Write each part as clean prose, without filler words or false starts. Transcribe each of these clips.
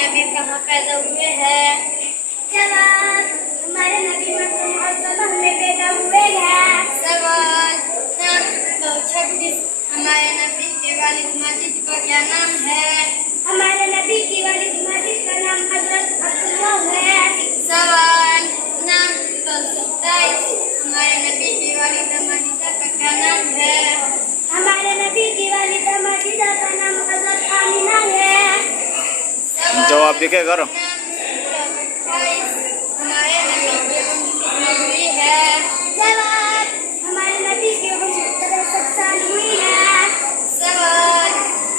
नबी कहाँ पैदा हुए हैं? जवाब, हमारे नबी मक्का मुअज़्ज़मा में पैदा हुए हैं। सवाल नंबर 26, हमारे नबी के वालिद माजिद का क्या नाम है? हमारे नबी की वालिद माजिद का नाम हजरत अब्दुल्लाह है। सवाल नंबर 27, हमारे नबी की वालिदा माजिदा का क्या नाम है? हमारे नबी की वालिदा माजिदा का नाम हजरत आमिना है। जवाब भी क्या करो? हमारे नबी की उम्र कितनी हुई है? जवाब, हमारे नबी की उम्र 63 साल हुई है। सवाल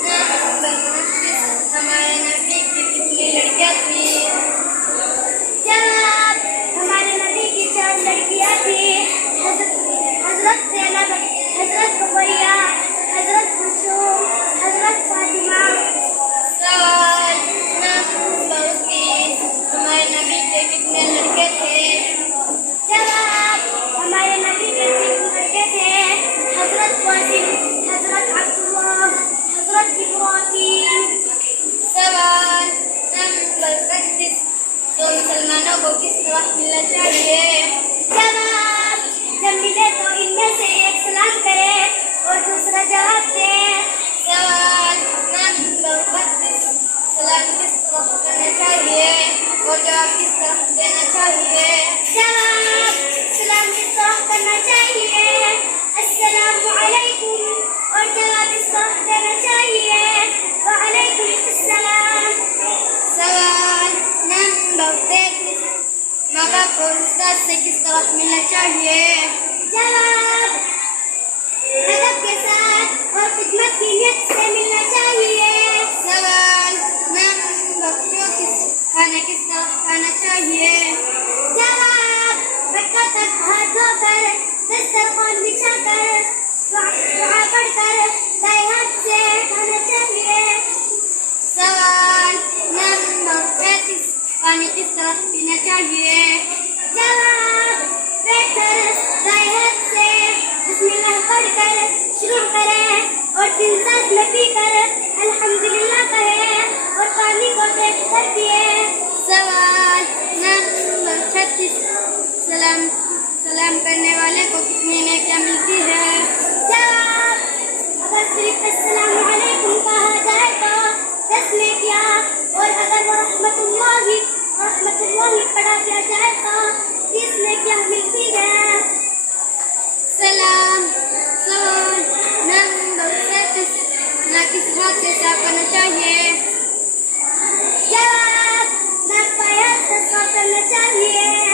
नंबर 29, हमारे नबी की कितनी लड़कियां थी? जवाब, हमारे नबी की 4 लड़कियां थी। हजरत ज़ैनब, हजरत रुक़ैया, हजरत कुलसूम, हजरत फातिमा। सवाल नंबर 30, हमारे नबी के कितने लड़के थे? जवाब, हमारे नबी के 3 लड़के थे। हजरत कासिम, हजरत अब्दुल्लाह, हजरत इब्राहीम। सवाल नंबर 31, तो मुसलमानों को किस तरह मिलना चाहिए? जवाब, जब मिले तो इनमें से एक सलाम करे और दूसरा जवाब दे। सवाल नंबर 32, सलाम किस तरफ करना चाहिए और जवाब किस तरफ देना चाहिए? जवाब, सलाम किस तरफ करना चाहिए? अस्सलामु अलैकुम, और जवाब इस तरफ देना चाहिए, वालेकुम अस्सलाम। सवाल नंबर 33, माँ बाप और उस्ताद से किस तरह मिलना चाहिए? जवाब, अदब के साथ और खिदमत की नियत से मिलना चाहिए। सवाल नंबर 34, खाना किस तरह खाना चाहिए? जवाब, बच्चों तक हाथ धोकर, दस्तरखान बिछाकर, दुआ पढ़कर, दाएं हाथ से खाना चाहिए। सवाल नंबर 35, पानी किस तरह पीना चाहिए? जवाब, बैठकर, दाएं हाथ से बिस्मिल्लाह पढ़कर शुरू करें और 3 सांस में पीकर अल्हम्दुलिल्लाह कहें और पानी को देख कर पिए। सवाल नंबर 36, सलाम करने वाले को कितनी नेकियां मिलती है? जवाब, अगर सिर्फ अस्सलामु अलैकुम कहा जाए तो 10 नेकियां, और अगर वो रहमतुल्लाहि पढ़ा दिया जाए तो 30 नेकियां मिलती है। सवाल नंबर 37, ना किस हाथ से साफ करना चाहिए? जवाब, नाक पाए हाथ से साफ करना चाहिए।